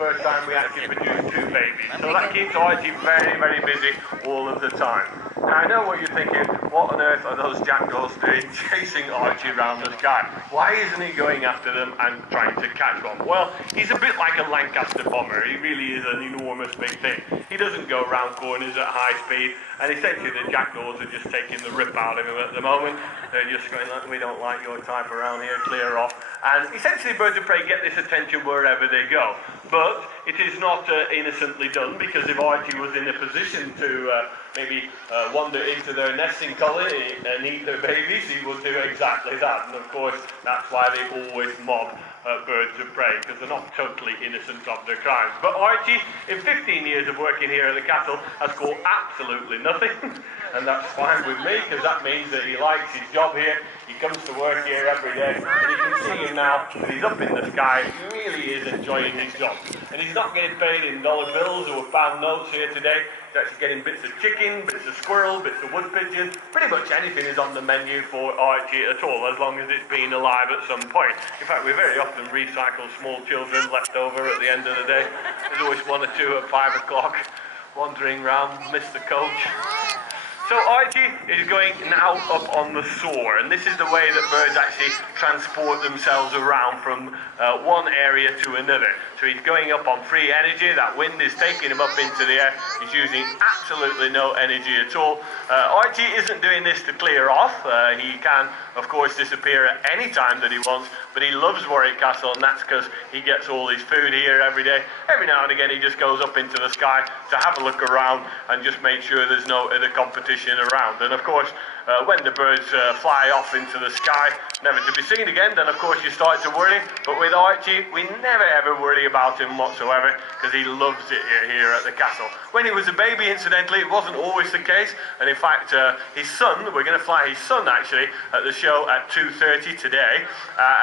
first time we actually produced two babies. So that keeps Archie very, very busy all of the time. Now I know what you're thinking, what on earth are those jackdaws doing chasing Archie around the sky? Why isn't he going after them and trying to catch one? Well, he's a bit like a Lancaster bomber. He really is an enormous big thing. He doesn't go around corners at high speed, and essentially the jackdaws are just taking the rip out of him at the moment. They're just going like, we don't like your type around here, clear off. And essentially birds of prey get this attention wherever they go. But it is not innocently done, because if Archie was in a position to maybe wander into their nesting colony and eat their babies, he would do exactly that. And of course, that's why they always mob birds of prey, because they're not totally innocent of their crimes. But Archie, in 15 years of working here at the castle, has caught absolutely nothing. And that's fine with me, because that means that he likes his job here. He comes to work here every day, and you can see him now, that he's up in the sky. He really is enjoying his job. And he's not getting paid in dollar bills or pound notes here today. He's actually getting bits of chicken, bits of squirrel, bits of wood pigeon. Pretty much anything is on the menu for Archie at all, as long as it's been alive at some point. In fact, we very often recycle small children left over at the end of the day. There's always one or two at 5 o'clock wandering around, miss the coach. So Archie is going now up on the soar, and this is the way that birds actually transport themselves around from one area to another. So he's going up on free energy. That wind is taking him up into the air. He's using absolutely no energy at all. Archie isn't doing this to clear off. He can, of course, disappear at any time that he wants, but he loves Warwick Castle, and that's because he gets all his food here every day. Every now and again he just goes up into the sky to have a look around and just make sure there's no other competition around. And of course, when the birds fly off into the sky, never to be seen again, then of course you start to worry. But with Archie, we never ever worry about him whatsoever, because he loves it here at the castle. When he was a baby, incidentally, it wasn't always the case, and in fact his son, we're going to fly his son actually at the show at 2:30 today,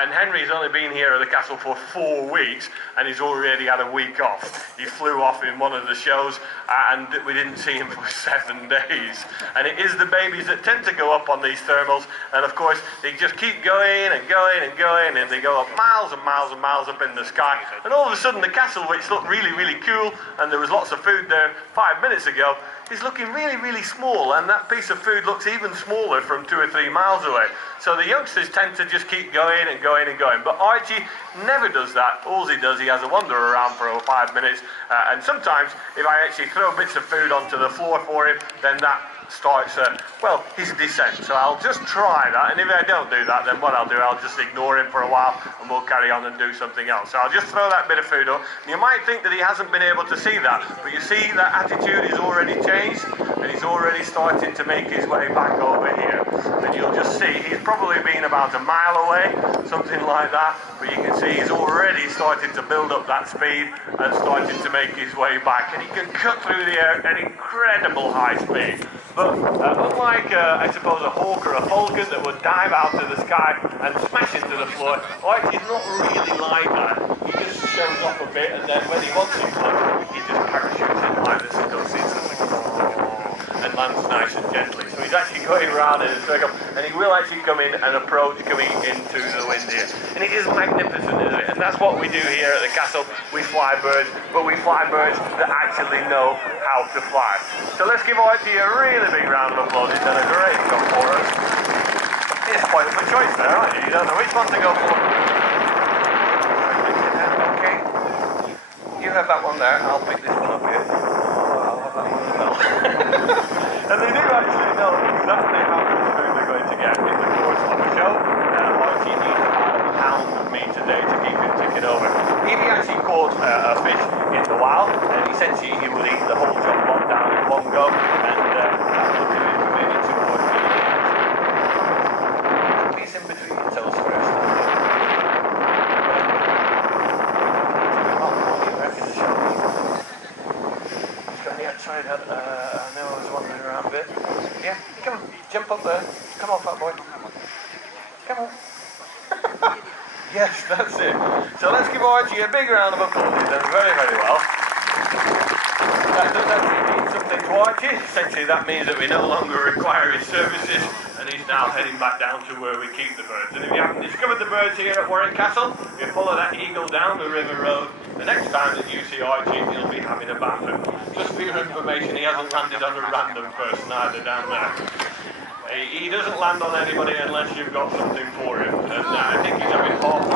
and Henry's only been here at the castle for 4 weeks, and he's already had a week off. He flew off in one of the shows, and we didn't see him for 7 days. And it is the babies that tend to go up on these thermals, and of course they just keep going and going and going, and they go up miles and miles and miles up in the sky, and all of a sudden the castle, which looked really, really cool, and there was lots of food there 5 minutes ago, is looking really, really small, and that piece of food looks even smaller from 2 or 3 miles away. So the youngsters tend to just keep going and going and going. But Archie never does that. All he does, he has a wander around for 5 minutes, and sometimes if I actually throw bits of food onto the floor for him, then that starts, well, his descent. So I'll just try that, and if I don't do that, then what I'll do, I'll just ignore him for a while, and we'll carry on and do something else. So I'll just throw that bit of food up, and you might think that he hasn't been able to see that, but you see that attitude is already changed, and he's already starting to make his way back over here. And you'll just see, he's probably been about a mile away, something like that, but you can see he's already starting to build up that speed and starting to make his way back, and he can cut through the air at incredible high speed. But unlike, I suppose, a hawk or a falcon that would dive out of the sky and smash into the floor, Archie's not really like that. He just shows off a bit, and then when he wants to float, he just parachutes in like this and goes and lands nice and gently. So he's actually going around in a circle, and he will actually come in and approach coming into the wind here. And it is magnificent, isn't it? And that's what we do here at the castle. We fly birds, but we fly birds that actually know how to fly. So let's give Archie a really big round of applause. He's done a great job for us. He's quite a choice there, aren't you? You don't know which one to go for. Okay. You have that one there. I'll pick this one up here. I'll have that one as well. And they do actually know exactly how much food they're going to get in the course of the show. Archie needs about a pound of meat a day to keep him ticking over. If he actually caught a fish in the wild, and essentially he would eat the whole jump lot down in one go, and that would do it maybe 2 or 3 days. Piece in between your toes first. Outside, I know I was wandering around a bit. Yeah, come on, jump up there. Come on, fat boy. Come on. Yes, that's it. So let's give Archie a big round of applause. He's done very, very well. That's it. something to Archie. Essentially that means that we no longer require his services, and he's now heading back down to where we keep the birds. And if you haven't discovered the birds here at Warwick Castle, you follow that eagle down the river road. The next time that you see Archie, he'll be having a bath. And just for your information, he hasn't landed on a random person either down there. He doesn't land on anybody unless you've got something for him. And I think he's having half